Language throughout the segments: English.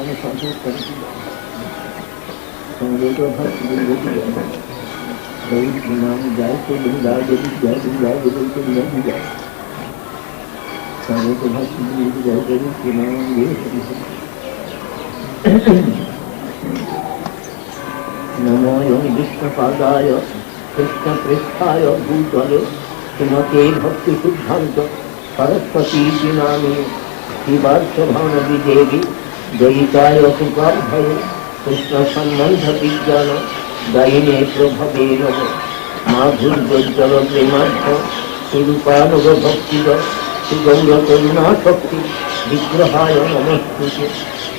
नाम संकीर्तन संगे तो भक्त बिंदु गई नाम जाए तो बिंदा देवी जाए बिंदा देवी तो नहीं जाए संगे तो भक्त बिंदु जाए देवी नाम ये नमो यम विष्णु पादाय कृष्ण पृष्ठाय भूतले श्रीमते भक्ति सिद्धांत सरस्वती नामे शिवार्षभानवी देवी दयिताय कृपाभय कृष्ण संबंध विज्ञान दायिने प्रभवे नमः माधुर्योज्जल प्रेमार्थ श्रीरूपानुग भक्ति श्रीगौर करुणा शक्ति विग्रहाय नमस्ते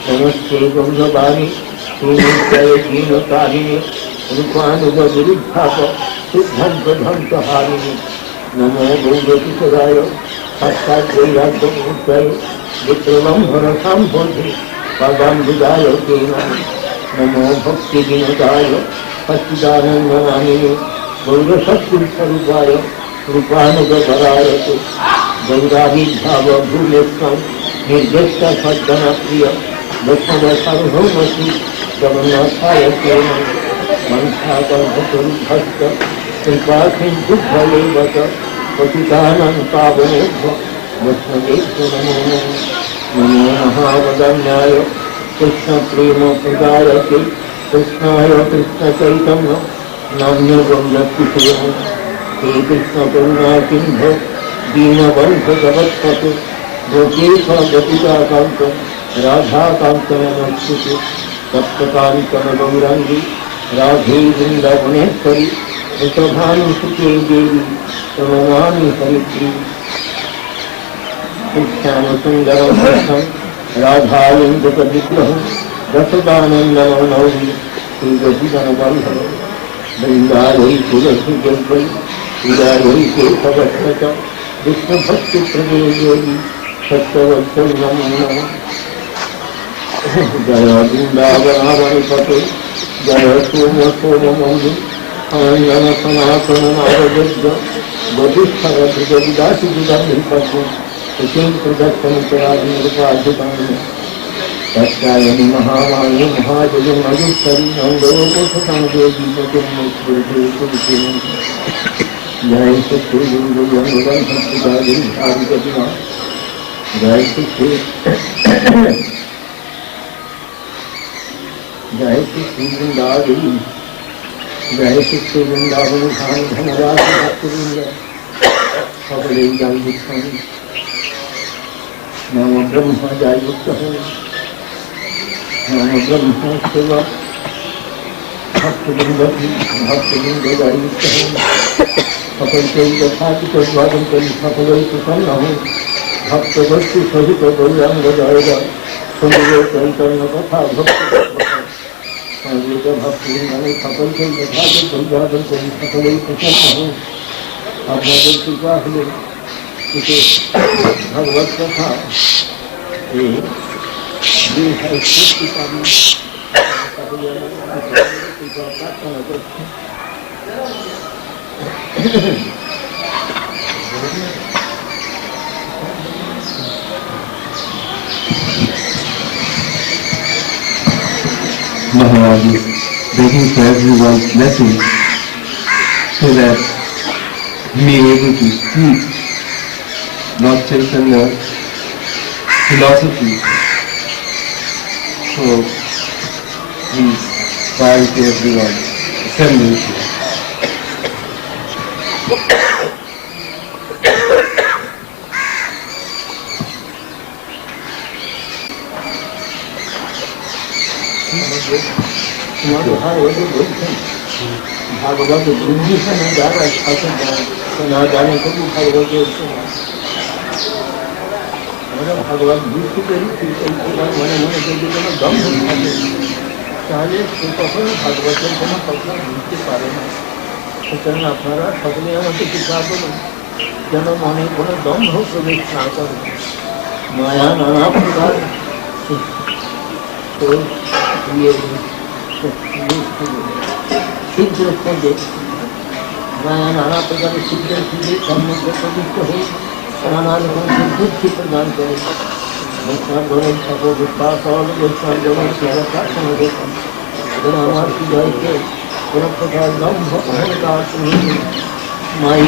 नमस्ते गौरवाणी श्रीनित्याय दीनकारिणे रूपानुग विरुद्धाप सिद्धांत ध्वंसहारिणे नमो गौरकिशोराय साक्षात् वैराग्यमूर्तये विक्रमंभर सांभोधे पदाम्बुजाय ते नमो भक्ति विनोदाय सच्चिदानन्दनामिने गौरशक्तिस्वरूपाय रूपानुगधराय ते गौराविर्भाव भूमेश्वर निर्देष्ट सज्जनप्रिय वैष्णव सार्वभौमश्री जगन्नाथाय ते मंसाकल्पतरुभक्त कृपासिन्धुभ्यैव च पतितानां पावनेभ्यो वैष्णवेभ्यो नमो नमो महावदन्याय कृष्णप्रेमप्रदाय ते कृष्णाय कृष्णचैतन्य नाम्नो गौरकिशोरे हे कृष्णकरुणासिन्धो दीनबन्धो जगत्पते गोपीश गोपिकान्त राधाकान्त नमोस्तुते सप्तकारिकं गौराङ्गी राधे वृन्दावनेश्वरी वृषभानुसुते देवी प्रणमामि हरिप्रिये श्यामसुन्दरं कृष्णं राधायन्दकविग्रहं रसदानन्दनवनौमि श्रीरघुजनवल्लभं वृन्दावै तुलसीदेवै श्रीरायै केशवस्य विष्णुभक्तिप्रदे देवी सत्यवत्सं नमो नमः जय वृन्दावनावनिपते जय सोम सोममौलि आनन्दन सनातन नारयज्ञ वधिष्ठर भृगविदासी जुगन्धिपद्म सुखीं प्रदर्शनपराधिपाधिकानि तस्यायनि महामाये महाजगं मधुस्तरी नन्दोपसतां देवी भजन्मुक्तिर्दे कुरुते जय श्री गुरु यमुदं भक्तिदारि भाविगतिना जय श्री जय श्री वृंदावनी जय श्री वृंदावन धाम धनराज भक्तवृंद सकले जय नमो ब्रह्म जयुक्त नमो ब्रह्म शिव भक्तवृंद जयुक्त सकल के यथाचित स्वागत करी सकल प्रसन्न हो भक्त भक्ति सहित गौरांग जय सुंदर चैतन्य कथा भक्त संगीत भक्ति मैंने सकल के यथाचित गौरांग करी सकल प्रसन्न हो আপনাদের কৃপা হলে কিছু ভগবত কথা এই প্রার্থনা করছি। Maharaj is begging for everyone's blessing so that he may be able to speak Lord Chaitanya's philosophy. So please bow to everyone assembled here. Bhagavat बुद्धि से नहीं जाना ना जाने को भी भागवत भगवत बुद्धि करी मने मने दम তাহলে সেই কখনো ভাগবতের কোনো কখনো বুঝতে পারে না। সুতরাং আপনারা সকলে আমাকে কৃপা করুন যেন মনে কোনো দম্ভ প্রবেশ না করে। মায়া নানা প্রকার শীঘ্র খোঁজে, মায়া নানা প্রকারের শীঘ্র খুঁজে তার মধ্যে প্রবিষ্ট হয়ে নানা রকম বুদ্ধি প্রদান করে। বৈষ্ণবগণের সকল বিশ্বাসল বৈষ্ণবগণের সেবাকার্ষণ দেখুন যেন আমার হৃদয়কে কোনো প্রকার দম্ভ অহংকার মাই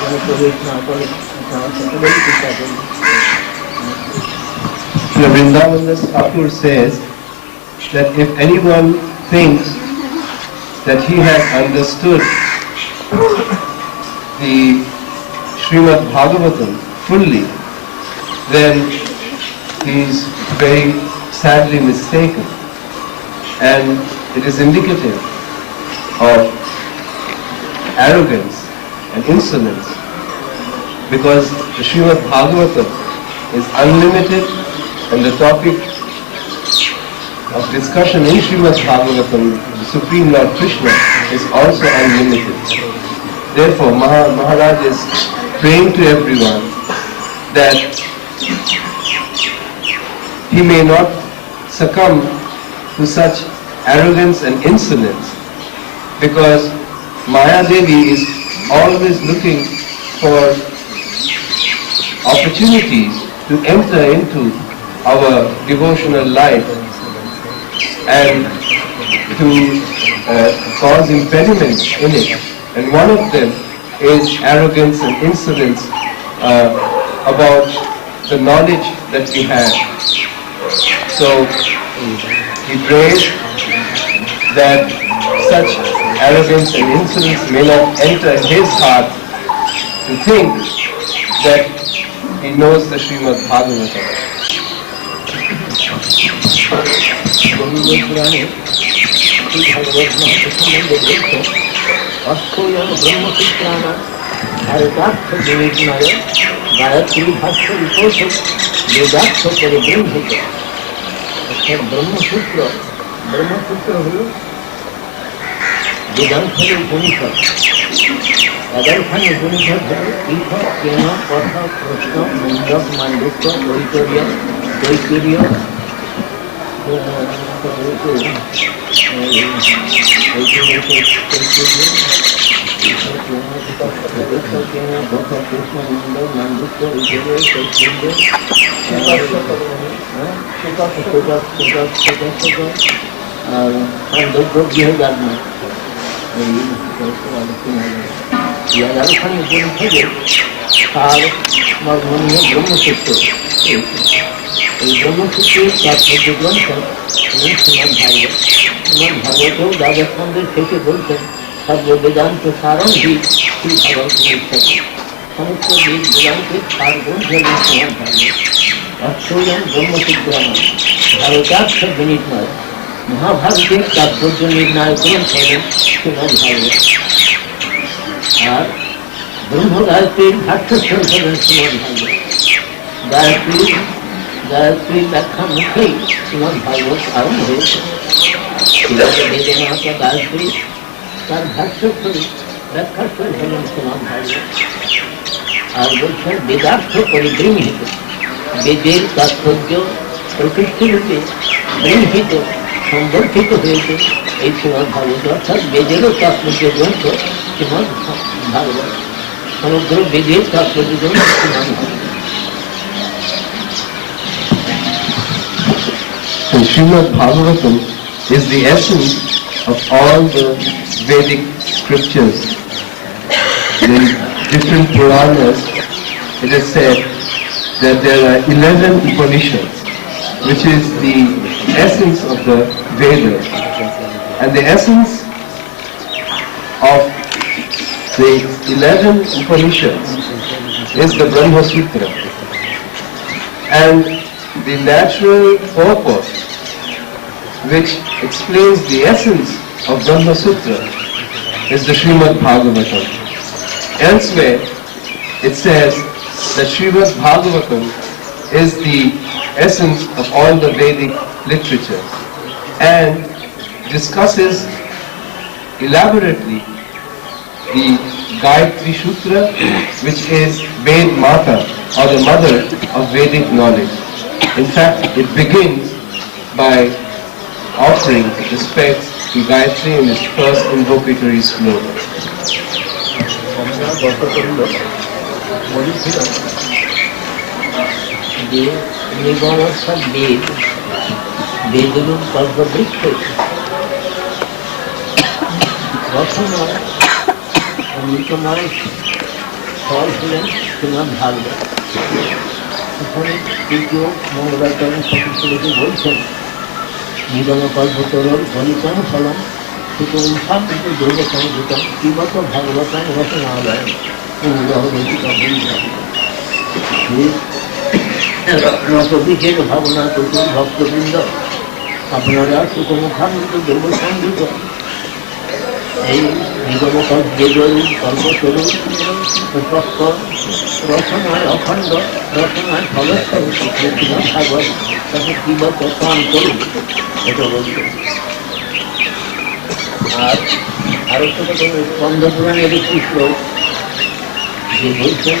যেন প্রবেশ না করে তারা সকলেই চিন্তা করি। The Vrindavan Thakur says that if anyone thinks that he has understood the Srimad Bhagavatam fully, then he is very sadly mistaken, and it is indicative of arrogance and insolence, because the Srimad Bhagavatam is unlimited, and the topic of discussion in Srimad Bhagavatam, the Supreme Lord Krishna, is also unlimited. Therefore, Maharaj is praying to everyone that he may not succumb to such arrogance and insolence, because Maya Devi is always looking for opportunities to enter into our devotional life and to cause impediments in it. And one of them is arrogance and insolence about the knowledge that we have. So he prays that such arrogance and insolence may not enter his heart to think that he knows the Srimad Bhagavatam. অক্ষয়ং ব্রহ্মসূত্রাণাং ভারতার্থ বিনির্ণয় Gayatri ভাষ্য বিকোষ বেদার্থ পরিবৃম্হিত। অর্থাৎ ব্রহ্মসূত্র হল বেদান্তের উপনিষদ। 11খানি উপনিষদ হল পৃথক, কেন, কথা, প্রশ্ন, মুন্ডক, মান্ডুক্য, কৈতরীয়, তার মর্মনীয় ব্রহ্মসূত্র। এই ব্রহ্মসূত্রের তাৎপর্য গ্রন্থ শ্রীমদ্ ভাগবত। শ্রীমদ্ ভাগবতেও দ্বাদশ স্কন্ধের শেষে বলছেন সর্ববেদান্ত সারংহি শ্রী ভগবত ইচ্ছাতি। সমস্ত বেদান্তের সার গ্রন্থ হলেন শ্রীমদ্ ভাগবত। অক্ষয়ং ব্রহ্মসূত্রাণাং ভারতার্থ বিনির্ণয়। মহাভারতের তাৎপর্য নির্ণয় গ্রন্থ হলেন শ্রীমদ্ ভাগবত। আর ব্রহ্ম গায়ত্রীর ভাষ্যস্বর হলেন শ্রীমদ্ ভাগবত। গায়ত্রীর ব্যাখ্যা মুখেই শ্রীমদ্ ভাগবত আরম্ভ হয়েছে। বেদে মাতা গায়ত্রী, তার ভাষ্যস্বরূপ ব্যাখ্যাস্বর হলেন শ্রীমদ্ ভাগবত। আর বলছেন বেদার্থ পরিবৃম্হিত, বেদের তাৎপর্য প্রকৃষ্টিরূপে বৃম্হিত, সংবর্ধিত হয়েছে এই শ্রীমদ্ ভাগবত। অর্থাৎ বেদেরও তাৎপর্য গ্রন্থ শ্রীমদ্ ভাগবত। সমগ্র বেদের তাৎপর্য গ্রন্থ শ্রীমদ্ ভাগবত। So Srimad Bhagavatam is the essence of all the Vedic scriptures. In different Puranas, it is said that there are 11 Upanishads, which is the essence of the Vedas. And the essence of the 11 Upanishads is the Brahma Sutra. And the natural purport which explains the essence of Brahma Sutra is the Srimad Bhagavatam. Elsewhere it says that Srimad Bhagavatam is the essence of all the Vedic literature and discusses elaborately the Gayatri Sutra, which is Ved Mata, or the mother of Vedic knowledge. In fact, it begins by offering respects to Gayatri in its first invocatory sloka. বলেছিলাম যে নিগম অর্থাৎ বেদ, বেদ এবং কল্পবৃক্ষ রসময় অমৃতময় ফল হলেন শ্রীমদ ভাগবত। এখানে তৃতীয় মঙ্গলাচরণ সচিত্রকে বলছেন নিগম কল্পতরুর ফলিতম ফলম সুতরাং দুর্গসংযুতম কিবত ভাগবতম রসনালয় রসবিশেষ ভাবনা চতুর ভক্তবৃন্দ, আপনারা সুখমুখান্বিত দুর্গসংযুত এই নিগম কল্পতরু রসময় অখণ্ড রসময় ফলস্বরূপ ভাগবত তাকে কিবত পান করুন, এটা বলছেন। আর আরেকটা কথা স্কন্ধ পুরাণের একটি শ্লোক যে বলছেন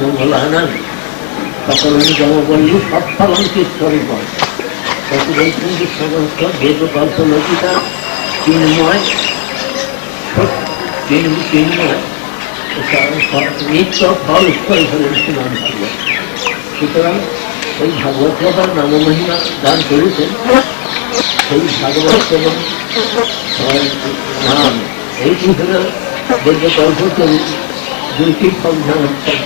মঙ্গলানান সকলনি জমবল্লী সৎফলঙ্কিতস্বরূপম, তাকে বলছেন যে সমস্ত বেদ কল্পলকিতা চিন্ময় নিত্য ফল উৎফল হলেন শ্রীমান ভাগবত। সুতরাং ওই ভাগবত কথার নাম মহিমা দান করেছেন সেই ভাগবত এবং নাম এইটি হল বৈদ্য কল্পতরু। দুইটি ফল জানাচ্ছেন,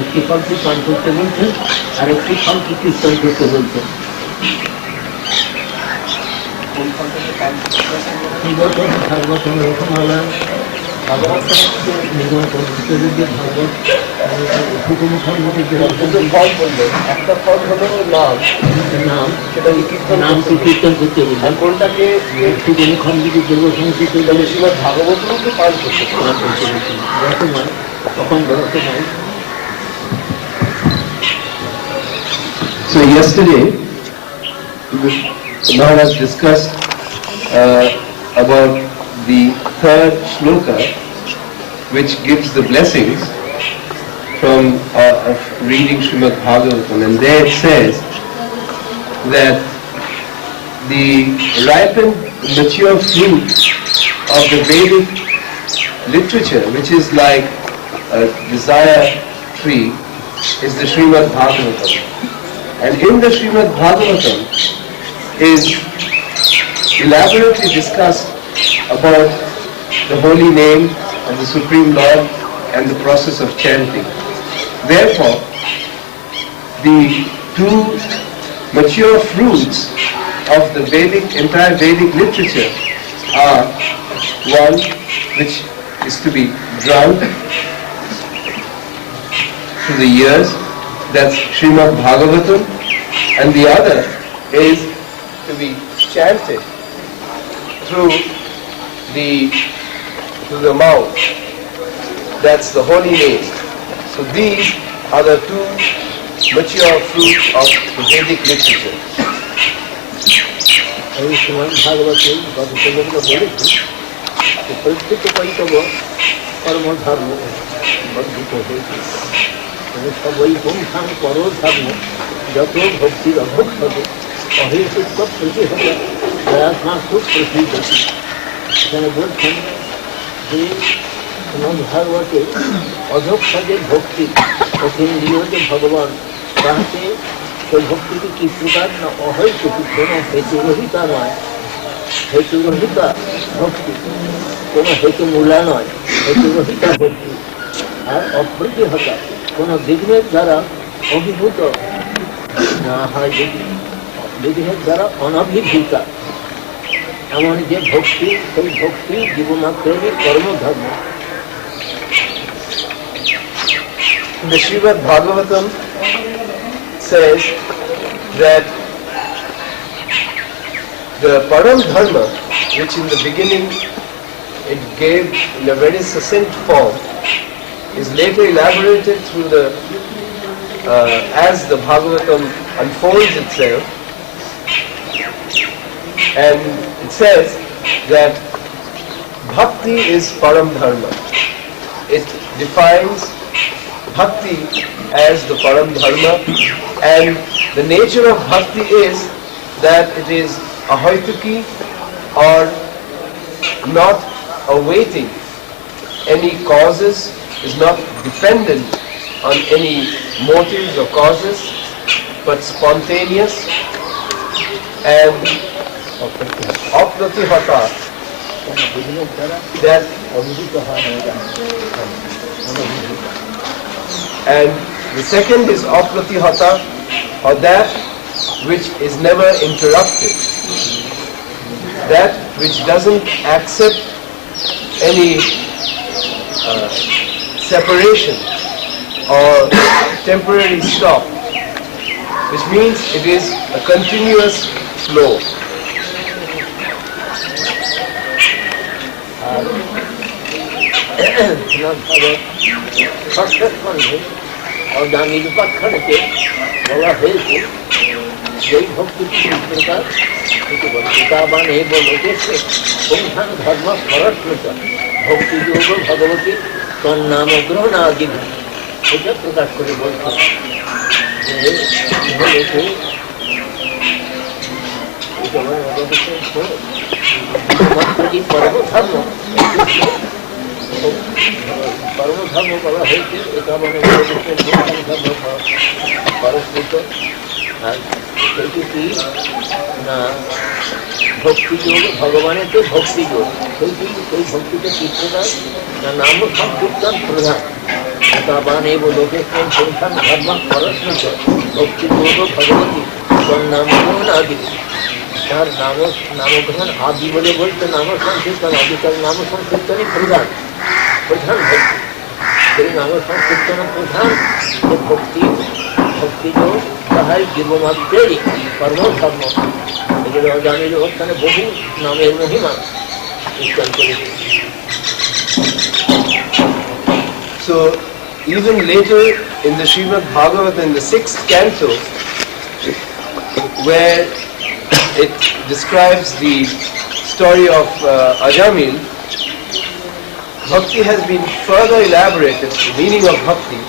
একটি ফলকে পান করতে বলছেন আর একটি ফলকে কীর্তন করতে বলছেন। ভাগবত রসমালা ভাগবত নিগম কল্পতরুকে ভাগবত একটা ফল হলো নাম, নাম সেটাকে নামকে কীর্তন করতে বলছেন। কোনটাকে একটুখানি খন্ডিকে দুর্গসংযুত শ্রীমদ ভাগবতকে পান করতে রসময় অখণ্ড রসময়। So yesterday, Lord has discussed about the third shloka, which gives the blessings from of reading Srimad Bhagavatam, and there it says that the ripened, mature fruit of the Vedic literature, which is like a desire tree, is the Srimad Bhagavatam. And in the Srimad Bhagavatam is elaborately discussed about the holy name of the Supreme Lord and the process of chanting. Therefore, the two mature fruits of the entire Vedic literature are one which is to be drunk through the years, that's Srimad Bhagavatam, and the other is to be chanted through the mouth, that's the holy name. So these are the two mature fruits of the Vedic literature. এই শ্রীমদ ভাগবতে গতকালকে বলেছি যে প্রত্যেক কৈতব কর্মধর্ম বর্ধিত হয়েছে, মানে সবই পুংসাং করো ধর্ম যত ভক্তির অভক্ষতে অহেতুক প্রতিহত প্রয়াসমাত্র প্রসিদ্ধ। এখানে বলছেন যে শ্রীমদ ভাগবতে অধক্ষ যে ভক্তি অতীন্দ্রিয় যে ভগবান, তাহাতে সেই ভক্তিটি কি প্রকার না অহৈতুক, কোনো হেতুরহিতা নয়, হেতুরহিতা ভক্তি, কোনো হেতুমূলা নয়, হেতুরহিতা ভক্তি। আর অপ্রতিহতা, কোনো বিঘ্নের দ্বারা অভিভূত না হয়, যদি বিঘ্নের দ্বারা অনভিভূতা এমন যে ভক্তি, সেই ভক্তি জীবমাত্রেরই কর্মধর্ম। The Srimad Bhagavatam says that the Param Dharma, which in the beginning it gave in a very succinct form, is later elaborated through as the Bhagavatam unfolds itself, and it says that Bhakti is Param Dharma. It defines Bhakti as the Param Dharma, and the nature of Bhakti is that it is ahoituki, or not awaiting any causes, is not dependent on any motives or causes, but spontaneous and apratihata, that and the second is apratihata, or that which is never interrupted, that which doesn't accept any separation or temporary stop, which means it is a continuous flow. Bhagwati नाम ग्रहण आदि प्रकाश करे बोलते परम धर्म बड़ा है ना भक्ति योग भगवान तो भक्ति योग कोई भक्ति के तीव्रता ना नाम संकीर्तन प्रधान ये वो लोग धर्म परस्म भक्ति योग भगवती नाम ग्रहण आदि तार नाम ग्रहण आदि बोले बोलते नाम संकीर्तन आदि का नाम संकीर्तन ही प्रधान भक्ति नाम संकीर्तन प्रधान भक्ति जो कहा जीवमात्रे परम धर्म जाने जो बहु नाम महिमा। So even later in the Srimad Bhagavatam, in the 6th canto, where it describes the story of Ajamil, Bhakti has been further elaborated, the meaning of Bhakti,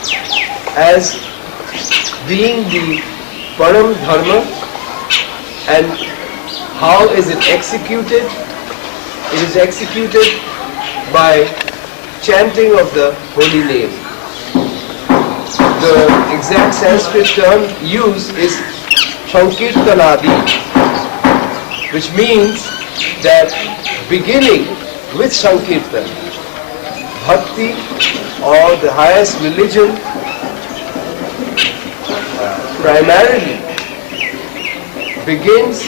as being the Param Dharma, and how is it executed? It is executed by chanting of the holy name. The exact Sanskrit term used is Sankirtanadi, which means that beginning with Sankirtan, Bhakti or the highest religion primarily begins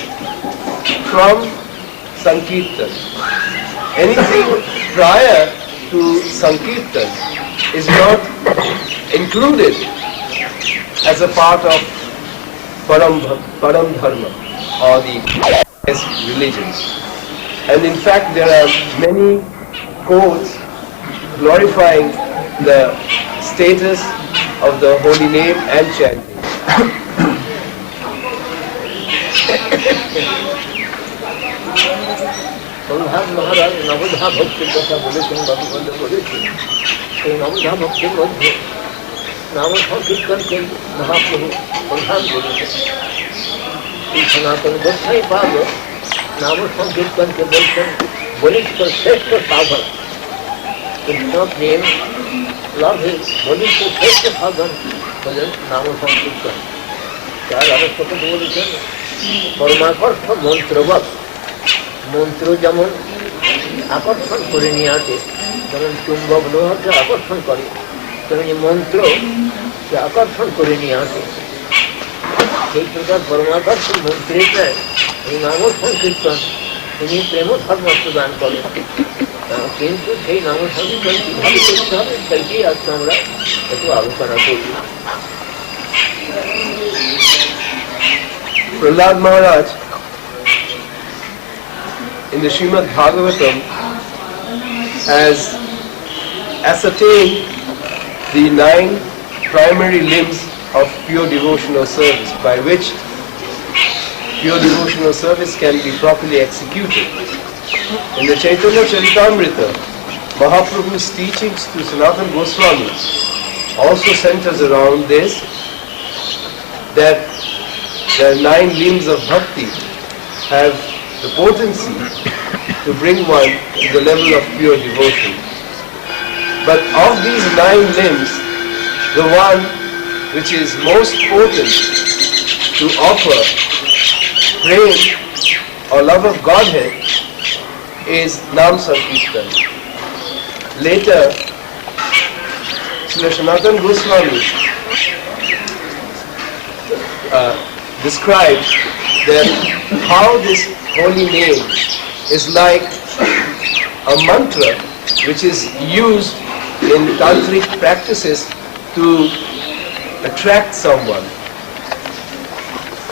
from Sankirtan. Anything prior to Sankirtan is not included as a part of Param Dharma or the highest religions. And in fact there are many quotes glorifying the status of the holy name and chanting. महाराज नवधा भक्ति कथा बोले नवधा भक्ति मध्य नाम संकीर्तन के महाप्रभु प्रधान बोले सनातन गोसाई पाद नाम संकीर्तन के बोलते बलिष्ठ श्रेष्ठ साधन प्रेम लाभ है बलिष्ठ श्रेष्ठ साधन भजन नाम संकीर्तन चार आवश्यक बोले परमाकर्ष मंत्रवत मंत्र যেমন আকর্ষণ করে নিয়ে আসে যেমন চুম্বক লোহাকে আকর্ষণ করে তেমনি মন্ত্র আকর্ষণ করে নিয়ে আসে সেই প্রকার পরমাকর্ষ মন্ত্রের প্রায় এই নাম সংকীর্তন তিনি প্রেম ধর্ম প্রদান করেন কিন্তু সেই নাম সংকীর্তন কিভাবে করতে হবে সেইটি আজকে আমরা একটু আলোচনা করি। Prahlad Maharaj in the Srimad Bhagavatam has ascertained the 9 primary limbs of pure devotional service by which pure devotional service can be properly executed. In the Chaitanya Charitamrita, Mahaprabhu's teachings to Sanatana Goswami also centers around this, that the 9 limbs of bhakti have the potency to bring one to the level of pure devotion. But of these 9 limbs, the one which is most potent to offer praise or love of Godhead is Nam Sankirtan. Later, Srila Sanatana Goswami describes that how this holy name is like a mantra which is used in tantric practices to attract someone.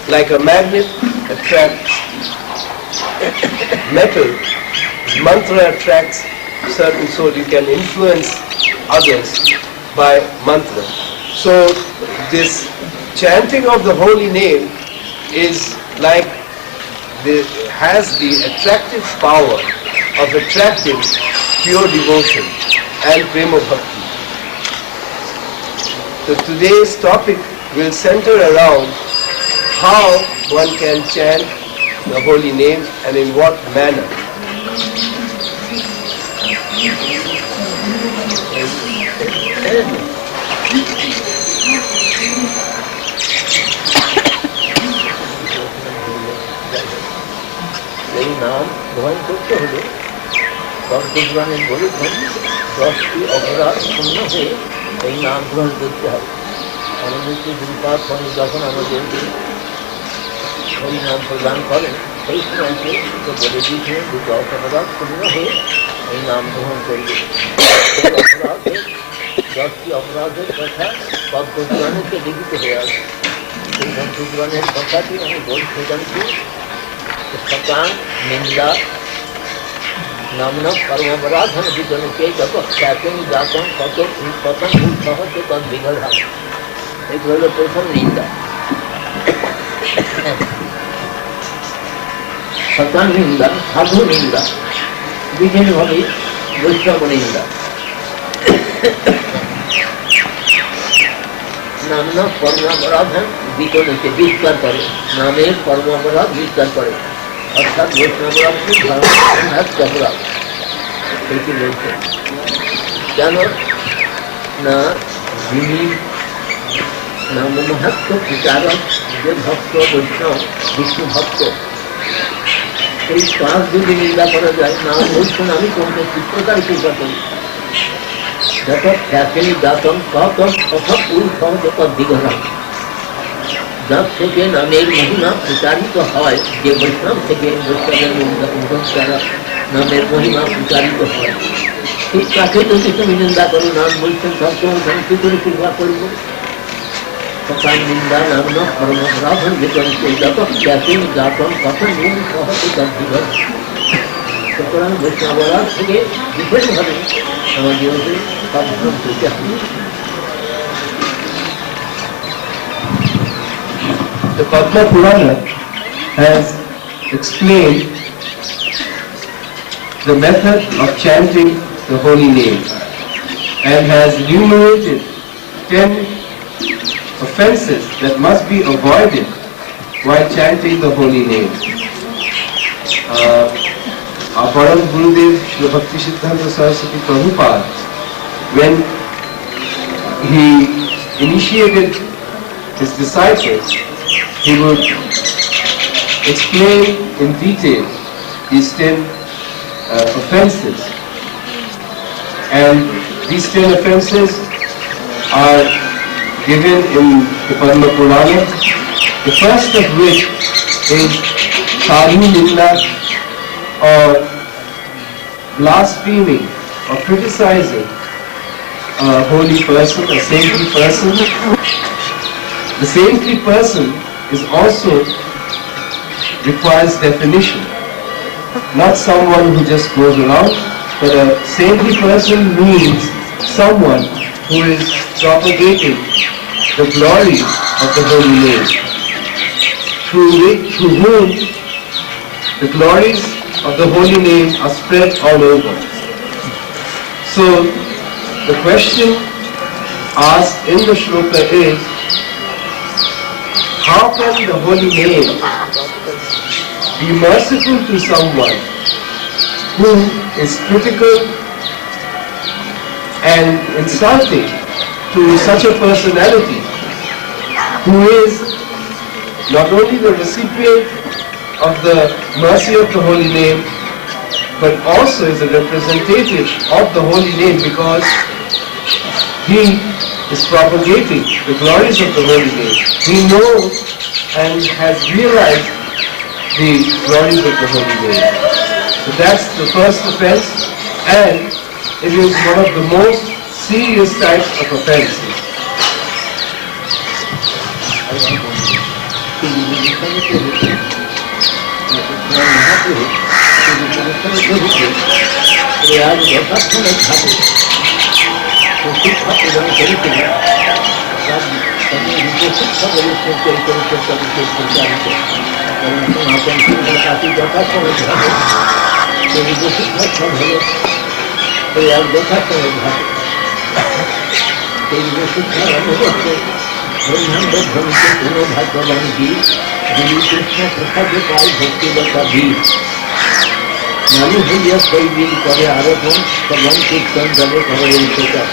Like a magnet attracts metal, mantra attracts certain soul. You can influence others by mantra. So this chanting of the holy name is like has the attractive power of attracting pure devotion and prema bhakti. So today's topic will center around how one can chant the holy name and in what manner. এই নাম গ্রহণ করতে হলে সর্বজনে বলেছেন 10টি অপরাধ শূন্য হয়ে এই নাম গ্রহণ করতে হবে। আমাদের গুরুপাদ স্বামী যখন আমাদের হরি নাম প্রদান করেন সেই সময়কে তো বলে দিয়েছিলেন দুটো অপরাধ শূন্য হয়ে এই নাম গ্রহণ করবে। সেই অপরাধের 10টি অপরাধের কথা পদ্মপুরাণেতে লিখিত হয়ে আছে। সেই পদ্মপুরাণের কথাটি আমি বলতে জানছি। सतान निंदा नामना परमापराधन विजन के जब ख्यातन जातन पतन पतन सहते तद बिगड़ा एक हलो प्रथम निंदा सतान निंदा साधु निंदा विजन भावी वैष्णव निंदा नामना परमापराधन विजन के विस्तार करे नामेर परमापराध विस्तार करे অর্থাৎ বৈষ্ণবরাধকে ধর্ম সেটি বলছে কেন না যিনি নাম মহাত্ম বিচারক যে ভক্ত বৈষ্ণব বিষ্ণু ভক্ত এই পাঁচ যদি নিন্দা করা যায় নাম বলছেন আমি কোনটা চিত্রকার কৃপা করি যত খ্যাতি দাতন কত কথা পুরুষ সহজ দিগরা যার থেকে নামের মহিমা প্রচারিত হয় যে বৈষ্ণব থেকে বৈষ্ণবের দ্বারা নামের মহিমা প্রচারিত হয় ঠিক তাকে যদি তুমি নিন্দা করো নাম বলছেন সবসময় কি করে কৃপা করবো সকাল নিন্দা নাম ন পরমাপরাধন বিতরণকে যত খ্যাতি দাতন কত মূল সহজে দিগর সুতরাং বৈষ্ণবরাধ থেকে বিশেষভাবে আমাদের সাবধান করতে হবে। The Padma Purana has explained the method of chanting the holy name and has enumerated 10 offences that must be avoided while chanting the holy name. Our Param Gurudev Srila Bhakti Siddhanta Saraswati Prabhupada, when he initiated his disciples, he would explain in detail these 10 offences, and these 10 offences are given in the Padma Purana. The first of which is sadhu ninda, or blaspheming or criticizing a holy person, a saintly person. The saintly person is also requires definition. Not someone who just goes around, but a saintly person means someone who is propagating the glory of the holy name, through whom the glories of the holy name are spread all over. So the question asked in the shloka is, how can the holy name be merciful to someone who is critical and insulting to such a personality who is not only the recipient of the mercy of the holy name, but also is a representative of the holy name, because he is propagating the glories of the holy name. He knows and has realized the glories of the holy name. So that's the first offense, and it is one of the most serious types of offenses. নামি হইয়া সেই দিন করে আরোপণ তখন কীর্তন যাবে করে এই প্রচার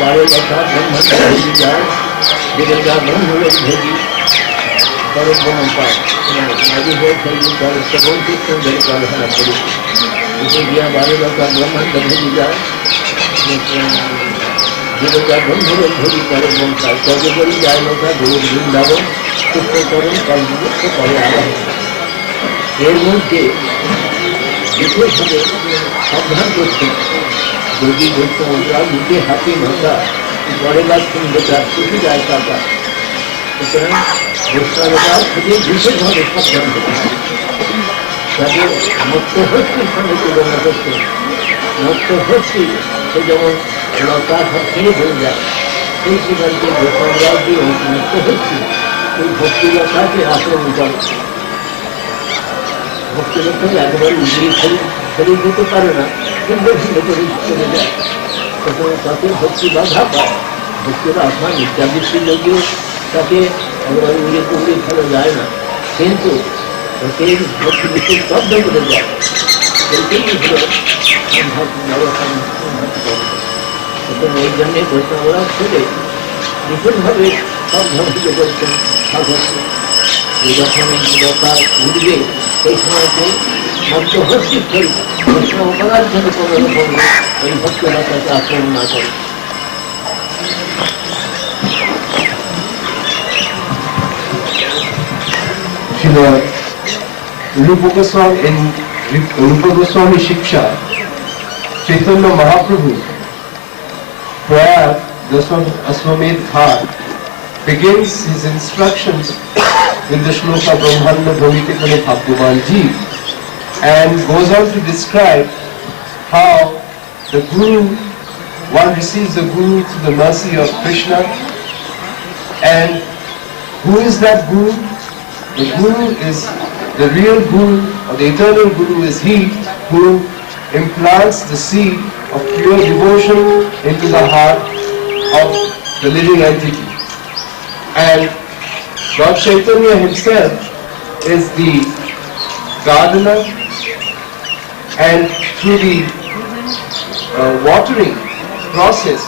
বারে কথা ব্রহ্মটা ভেজি যায় যেটা যা ব্রহ্মলোক ভেজি পরব্রহ্ম পায় নামি হয়ে সেই দিন করে তখন কীর্তন যাবে গবেষণা করি উঠে গিয়া বারে কথা ব্রহ্মাণ্ড ভেজি যায় যেটা যা ব্রহ্মলোক ভেজি পরব্রহ্ম পায় তবে করি যায় লোকা গুরু বৃন্দাবন চিত্তকরণ কর্মযুক্ত করে আরোহণ। এর মধ্যে বিশেষভাবে সাবধান করছেন যদি বৈষ্ণবরা দুটি হাতি নৌকা পরে বা সুন্দরতা ছুটি যায় টাকা, সুতরাং বৈষ্ণবরা খুবই বিশেষভাবে সাবধান করছেন। তাদের মত্তহস্তির সঙ্গে তুলনা করছেন। মত্তহস্তি সে যেমন লতা হাতিয়ে হয়ে যায়, সেই প্রকারকে বৈষ্ণবরাও যে মত্তহস্তি এই ভক্তিলতাকে আক্রমণ করে। ভক্তিলতা একেবারে উড়িয়ে ফেলে দিতে পারে না, কিন্তু ভিন্ন করে চলে যায়। প্রথমে তাকে ভক্তি বাধা পায়, ভক্তির আত্মা নিত্যাবৃত্তি যদিও তাকে একেবারে উড়িয়ে ফেলা যায় না, কিন্তু সেই ভক্তিবৃত্তি স্তব্ধ করে যায়। সেইটাই হল সুতরাং এই জন্যে বৈষ্ণবরা ছেড়ে বিশেষভাবে সব ধর্মকে বলছেন সাধককে যখন লতা উঠবে সেই সময়তে মধ্যহস্তি করি বৈষ্ণব করার জন্য কোনো রকম ওই ভক্তলতাকে আক্রমণ না করে। Srila Rupa Goswami Shiksha, Chaitanya Mahaprabhu, Prayag Aswamedh Ghat, begins his instructions with the shloka Brahmanda Bhavite Kale Bhagwan Ji, and goes on to describe how the Guru, one receives the Guru through the mercy of Krishna, and who is that Guru? The Guru is the real Guru, or the eternal Guru is he who implants the seed of pure devotion into the heart of the living entity. And Lord Chaitanya himself is the gardener, and through the watering process,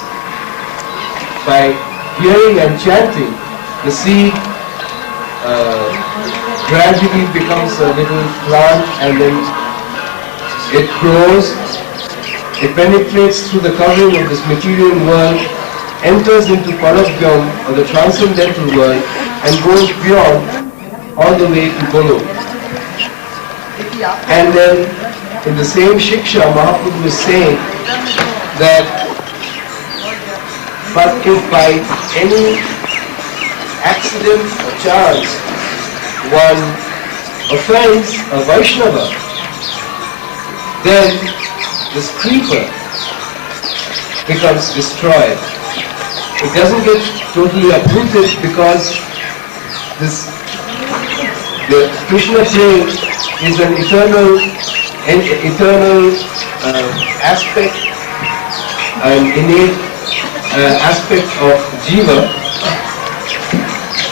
by hearing and chanting, the seed gradually becomes a little plant, and then it grows, it penetrates through the covering of this material world, enters into Parabhyam, or the transcendental world, and goes beyond all the way to Golo. And then in the same Shiksha, Mahaprabhu is saying that but if by any accident or chance one offends a Vaishnava, then this creeper becomes destroyed. It doesn't get totally uprooted because the Krishna plane is an eternal aspect, an innate aspect of Jiva,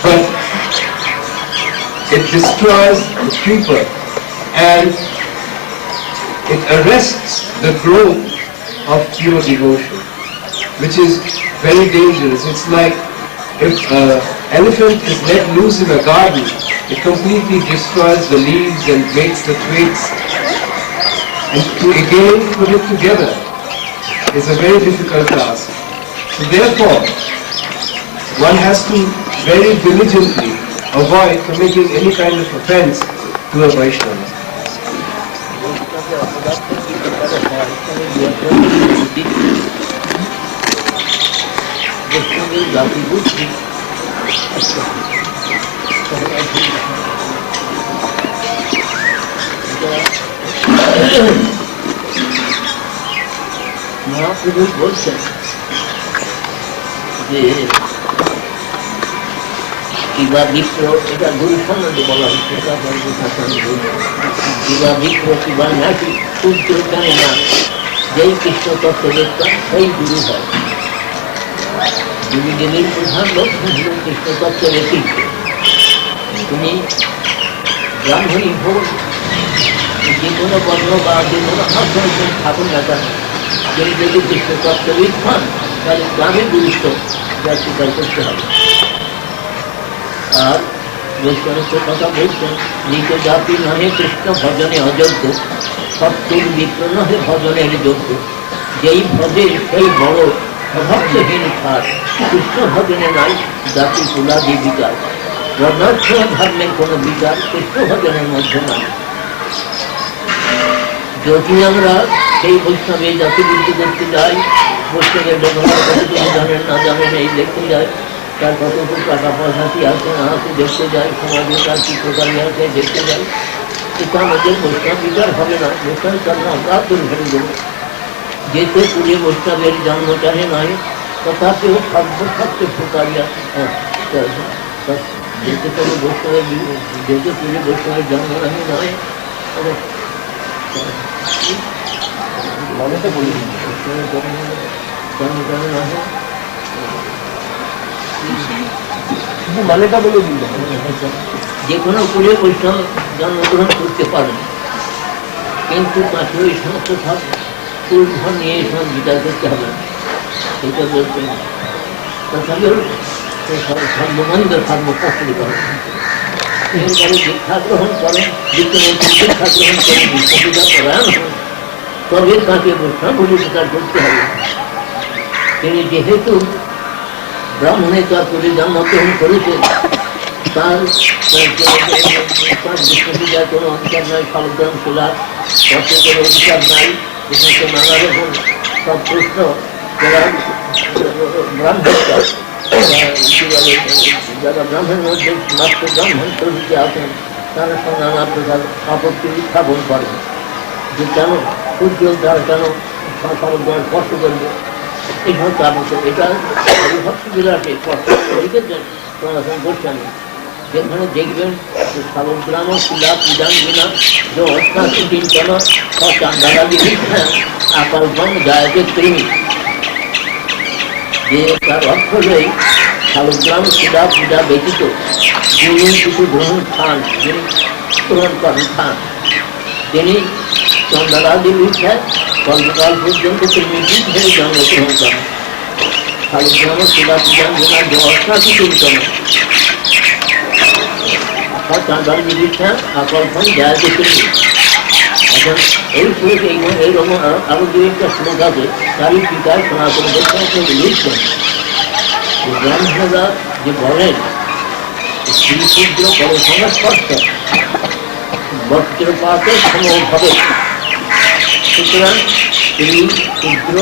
but it destroys the creeper and it arrests the growth of pure devotion, which is very dangerous. It's like if an elephant is let loose in a garden, it completely destroys the leaves and breaks the twigs. And to again put it together is a very difficult task. So therefore, one has to very diligently avoid committing any kind of offense to a Vaishnava. Mahaprabhu বলছেন যে কিবা বিপ্র, এটা গুরু সন্ন্যাসে বলা হচ্ছে, কিবা বিপ্র কিবা নাকি সূর্য জানে না, যেই কৃষ্ণ তত্ত্ব দেখতাম সেই গুরু হয়। গুরুদেবের প্রধান লক্ষ্য হল কৃষ্ণ তত্ত্বের ঐতিহ্য। তিনি ব্রাহ্মণী হোক, যে কোনো বর্ণ বা যে কোনো আশ্রম থাকুন না কেন, তিনি যদি কৃষ্ণ তত্ত্ববিদ হন তাহলে গ্রামের গুরুত্ব যা স্বীকার করতে হবে। আর বৈষ্ণবের কথা বলছেন, নিজ জাতি নহে কৃষ্ণ ভজনে অযোগ্য, সত্যের বিপ্র নহে ভজনের যোগ্য, যেই ভজে সেই বড় অভক্তহীন সার, কৃষ্ণ ভজনে নাই জাতি কুলাদি বিকার, বর্ণার্থ ধর্মের কোনো বিকার কৃষ্ণ ভজনের মধ্যে নাই। যদি আমরা সেই বৈষ্ণবে জাতি বৃদ্ধি করতে যাই, বৈষ্ণবের ব্যবহার কতটুকু জানেন না জানেন এই দেখতে যাই, তার কতটুকু টাকা পয়সা কি আছে না আছে দেখতে যাই, সমাজে তার কি প্রকারী আছে দেখতে যাই, এটা আমাদের বৈষ্ণব বিচার হবে না। বৈষ্ণব কারণ আমরা তৈরি ফেলে দেবো। যেতে পুরে বৈষ্ণবের জন্ম চাহে নাই, তথাপিও সর্বক্ষেত্রে প্রকারী আছে। যেতে পুরে বৈষ্ণবের যেতে পুরে বৈষ্ণবের জন্ম নাহি নয়, মানেটা বলি মানেটা বলে দিন। যে কোনো কুলে বৈষ্ণব জন্মগ্রহণ করতে পারেন, কিন্তু তাকে ওই সমস্ত পূর্ণ নিয়ে সব বিচার করতে হবে না, সেটা বলছেন। তথাপিও সর্বমন্দ সর্বপক্ষে করেন, এরপরে দীক্ষা গ্রহণ করেন, দীক্ষা গ্রহণ করে বিশ্বপূজা পরায়ণ হন, তবে তাকে বৈষ্ণব বলে স্বীকার করতে হবে। তিনি যেহেতু ব্রাহ্মণের চর্চরে জন্মগ্রহণ করেছেন, তার বিশ্বপূজার কোনো অধিকার নাই, সালগ্রাম শিলা তত্ত্বের কোনো অধিকার নাই। এখানে নানা রকম সব প্রশ্ন যারা ব্রাহ্মণ যারা ব্রাহ্মণের মধ্যে মাত্র ব্রাহ্মণ প্রভৃতি আছেন, তারা সব নানা প্রকার আপত্তি উত্থাপন করেন যে কেন সূর্য তারা কেন সালগ্রাম কষ্ট করবে। এইভাবে তার এটা হরিভক্ত বিরাটে কষ্ট লিখেছেন সনাতন গোস্বামী, যেখানে দেখবেন সালগ্রাম শিলা পূজাঙ্গিনা যে অষ্টাশি দিন কেন চান্দালা লিখেছেন আকল্পন গায়কে কৃমি, যে তার অর্থ হলেই সালগ্রাম শিলা পূজা ব্যতীত যিনি কিছু গ্রহণ খান, যিনি গ্রহণ করেন খান, তিনি চন্দালাদি লিখেন কল্পকাল পর্যন্ত তিনি ধরে জন্মগ্রহণ করেন। সালগ্রাম শিলা পূজাঙ্গিনা যে অষ্টাশি দিন কেন চান্দাল লিখেছেন আকল্পন গায়কে কৃমি। এখন এই শ্লোকে এইরকম আরো দু একটা শ্লোক আছে, তারই পিতায় সনাতন বৈষ্ণব লিখছেন ব্রাহ্মণরা যে বলেন শ্রীশুদ্র পরসংস্পর্শ বস্ত্রপাতের সমভাবে, সুতরাং স্ত্রী শুদ্র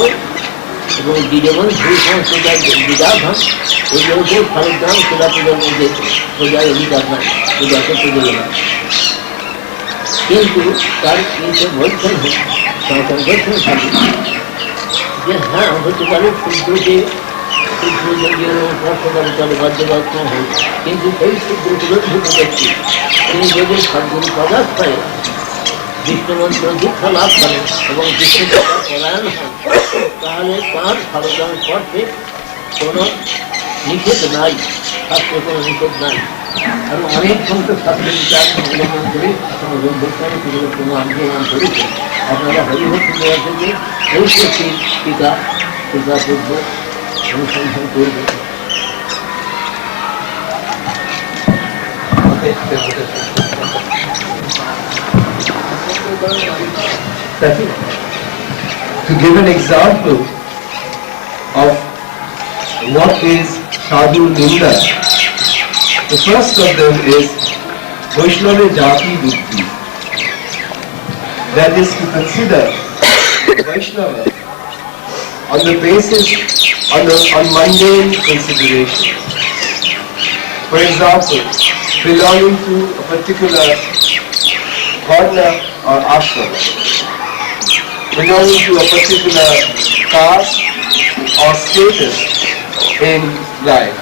এবং যেমন ভূ সংস্কৃতার বিধান এগুলোকে সালগ্রাম শিলা পূজার মধ্যে পূজার অধিকার নাই, পূজা করতে দেবে না। কিন্তু তার কিন্তু বলছেন সনাতন বৈষ্ণব থাকি যে হ্যাঁ হতে পারে শুদ্রকে শুদ্র যদি স্পর্শকারী তাহলে বাদ্যবাক্য হোক, কিন্তু সেই শুদ্রগুলো ঢুকে ব্যক্তি তিনি যদি সদ্গুরু পদার্থে বিষ্ণুমন্ত্র দীক্ষা লাভ করেন এবং বিষ্ণু পরায়ণ হন, তাহলে তার সালগ্রাম স্পর্শে কোনো নিষেধ নাই, শাস্ত্রে কোনো নিষেধ নাই। আর অনেক সংখ্যক ছাত্র বিচার অবলম্বন করে সেগুলো কোনো আন্দোলন করেছে। আপনারা হরিভক্ত থেকে এই টিকা টিকা পূর্ব To give an example of what is sadhu ninda, the first of them is Vaishnava Jati Buddhi. That is to consider Vaishnava on the basis, on mundane consideration. For example, belonging to a particular varna or ashrama, belonging to a particular caste or status in life.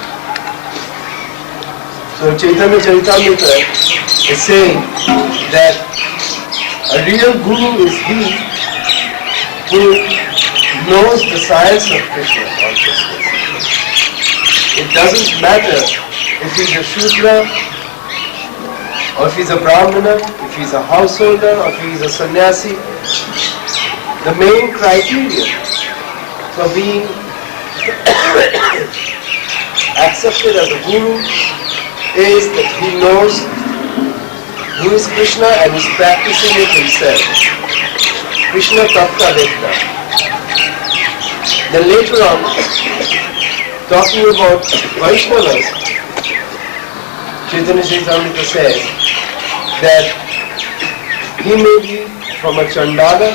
So Chaitanya Charitamrita is saying that a real guru is he who knows the science of Krishna consciousness. It doesn't matter if he's a Shudra, or if he's a Brahmana, if he's a householder, or if he's a sannyasi. The main criteria for being accepted as a guru is that he knows who is Krishna and is practicing it himself. Krishna Tattva Vedna. Then later on, talking about Vaishnavas, Chaitanya Charitamrita says that he may be from a Chandala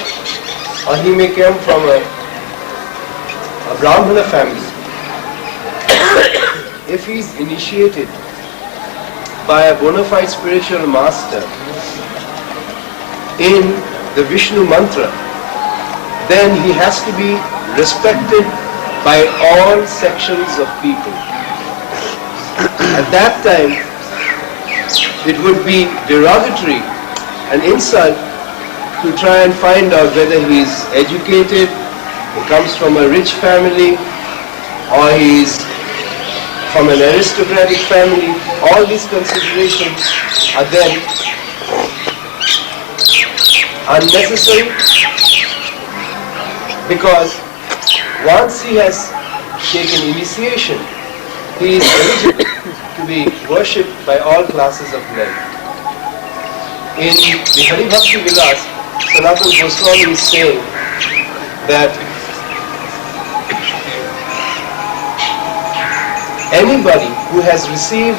or he may come from a Brahmana family. If he is initiated by a bona fide spiritual master in the Vishnu mantra, then he has to be respected by all sections of people. At that time, it would be derogatory, an insult, to try and find out whether he is educated, he comes from a rich family, or he is from an aristocratic family. All these considerations are then unnecessary, because once he has taken initiation, he is eligible to be worshipped by all classes of men. In the Hari Bhakti Vilas, Sanatana Goswami is saying that anybody who has received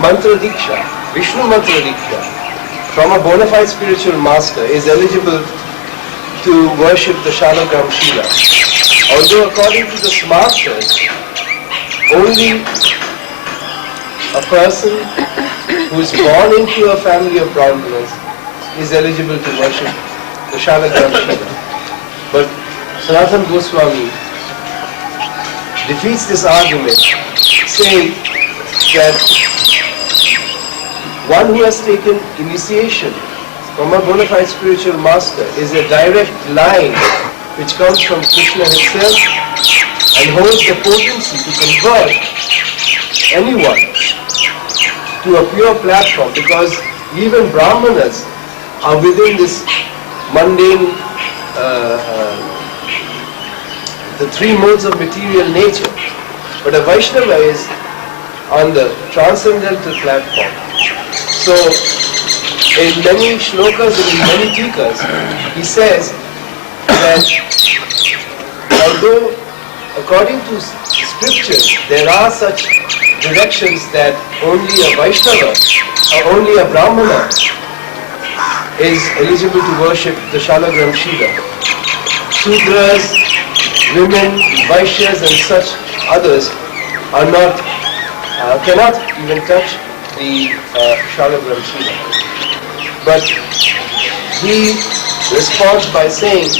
mantra diksha, Vishnu mantra diksha, from a bona fide spiritual master is eligible to worship the Shalagram Shrila. Although according to the smarters, only a person who is born into a family of Brahmanas is eligible to worship the Shalagram Shrila. But Sanatana Goswami defeats this argument, saying that one who has taken initiation from a bona fide spiritual master is a direct line which comes from Krishna himself and holds the potency to convert anyone to a pure platform, because even Brahmanas are within this mundane, the three modes of material nature. But a Vaishnava is on the transcendental platform. So, in many shlokas and in many tikas, he says that although according to scriptures there are such directions that only a Vaishnava or only a Brahmana is eligible to worship the Shalagram Shrila. Shudras, women, Vaishyas and such others are not, cannot even touch the Shalagram Shrila. But he responds by saying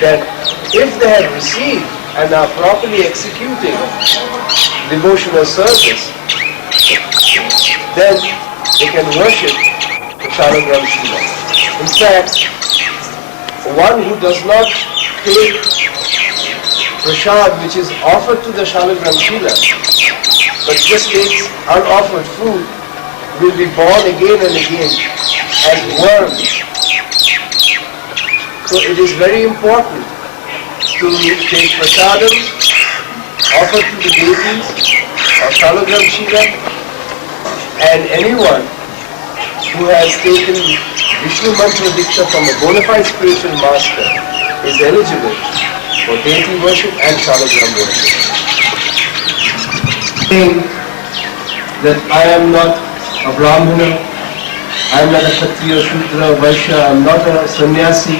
that if they have received and are properly executing devotional service, then they can worship the Shalagram Shrila. In fact, one who does not take prasad which is offered to the Shalagram Shrila, but just takes unoffered food, will be born again and again as worms. So it is very important to take prasadam offered to the deities of Shalagram Shila, and anyone who has taken Vishnu Mantra Diksha from a bona fide spiritual master is eligible for deity worship and Shalagram worship. Saying that I am not a Brahmana, I am not a Kshatriya, Shudra, Vaishya, I am not a sannyasi,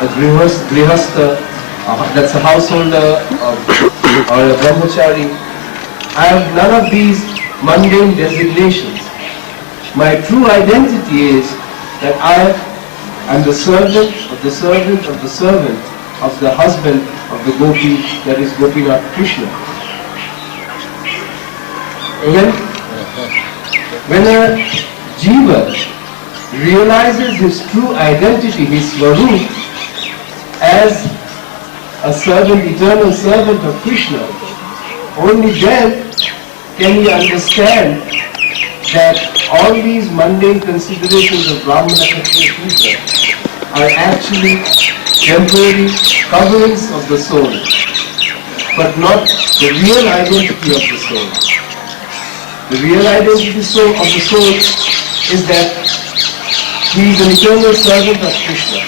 a grihastha, that's a householder, or a brahmachari. I have none of these mundane designations. My true identity is that I am the servant of the servant of the servant of the husband of the gopi, that is Gopinath Krishna. When a jiva realizes his true identity, his swarup, as a servant, eternal servant of Krishna, only then can he understand that all these mundane considerations of Brahmana, Kshatriya, Shudra are actually temporary coverings of the soul, but not the real identity of the soul. The real identity of the soul is that he is an eternal servant of Krishna.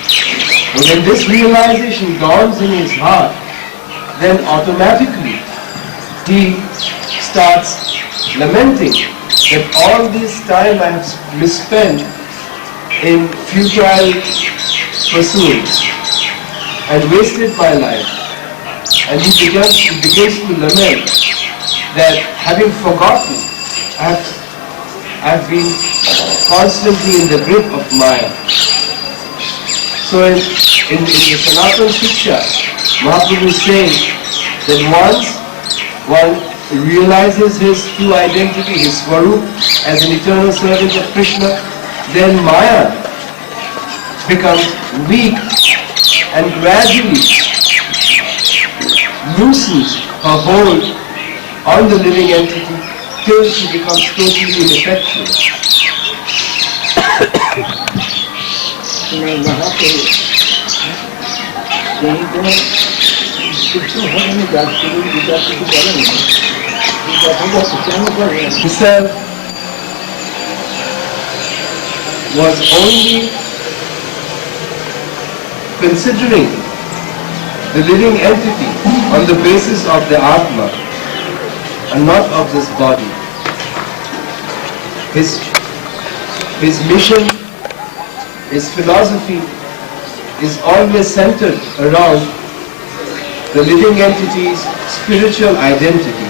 And when this realization dawns in his heart, then automatically he starts lamenting that all this time I have misspent in futile pursuits and wasted my life. And he begins to lament that having forgotten, I have been constantly in the grip of Maya. So in the Sanatana Shiksha, Mahaprabhu is saying that once one realizes his true identity, his swarup, as an eternal servant of Krishna, then Maya becomes weak and gradually loosens her hold on the living entity till she becomes totally ineffectual. Himself was only considering the living entity on the basis of the Atma and not of this body. His mission, his philosophy is always centered around the living entity's spiritual identity.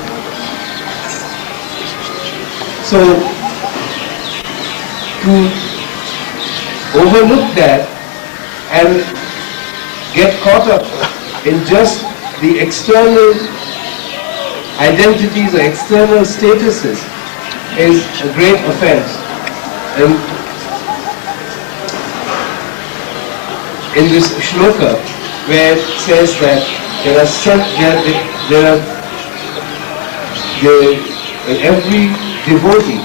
So, to overlook that and get caught up in just the external identities or external statuses is a great offense. And in this shloka, where it says that every devotee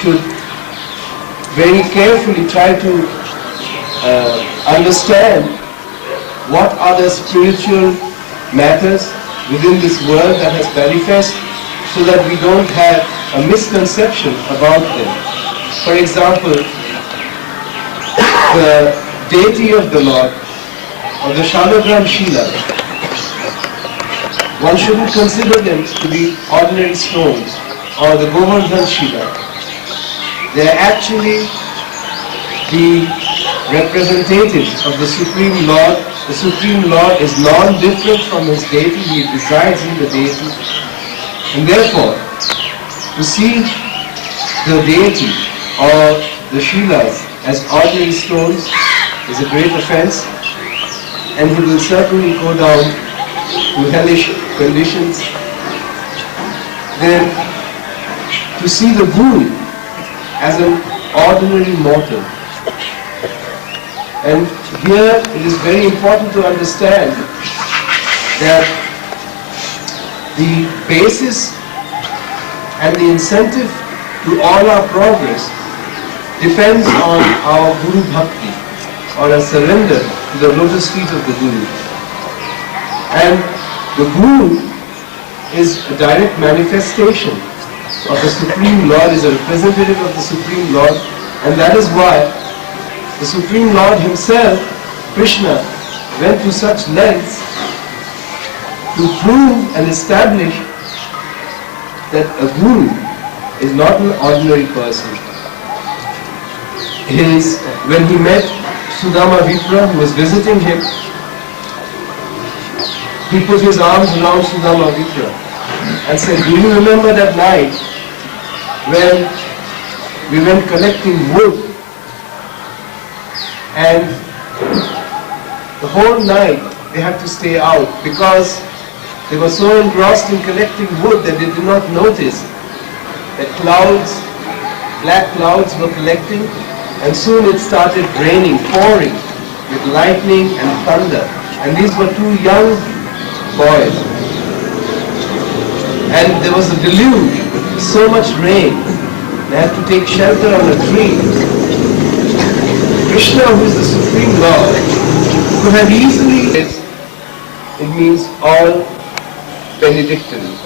should very carefully try to understand what are the spiritual matters within this world that has manifest, so that we don't have a misconception about them. For example, the deity of the Lord, or the Shalagram Shila, one shouldn't consider them to be ordinary stones, or the Govardhan Shila. They are actually the representatives of the Supreme Lord. The Supreme Lord is non-different from his deity, he resides in the deity. And therefore, to see the deity or the Shilas as ordinary stones is a great offense, and he will certainly go down to hellish conditions. Then, to see the Guru as an ordinary mortal. And here it is very important to understand that the basis and the incentive to all our progress depends on our Guru Bhakti, or a surrender to the lotus feet of the Guru. And the Guru is a direct manifestation of the Supreme Lord, is a representative of the Supreme Lord, and that is why the Supreme Lord himself, Krishna, went to such lengths to prove and establish that a guru is not an ordinary person. When he met Sudama Vipra, who was visiting him, he put his arms around Sudama Vipra and said, "Do you remember that night when we went collecting wood, and the whole night they had to stay out because they were so engrossed in collecting wood that they did not notice that clouds, black clouds were collecting, and soon it started raining, pouring with lightning and thunder. And these were two young boys. And there was a deluge, so much rain, they had to take shelter on a tree. Krishna, who is the Supreme Lord, could have easily, it means all benedictine.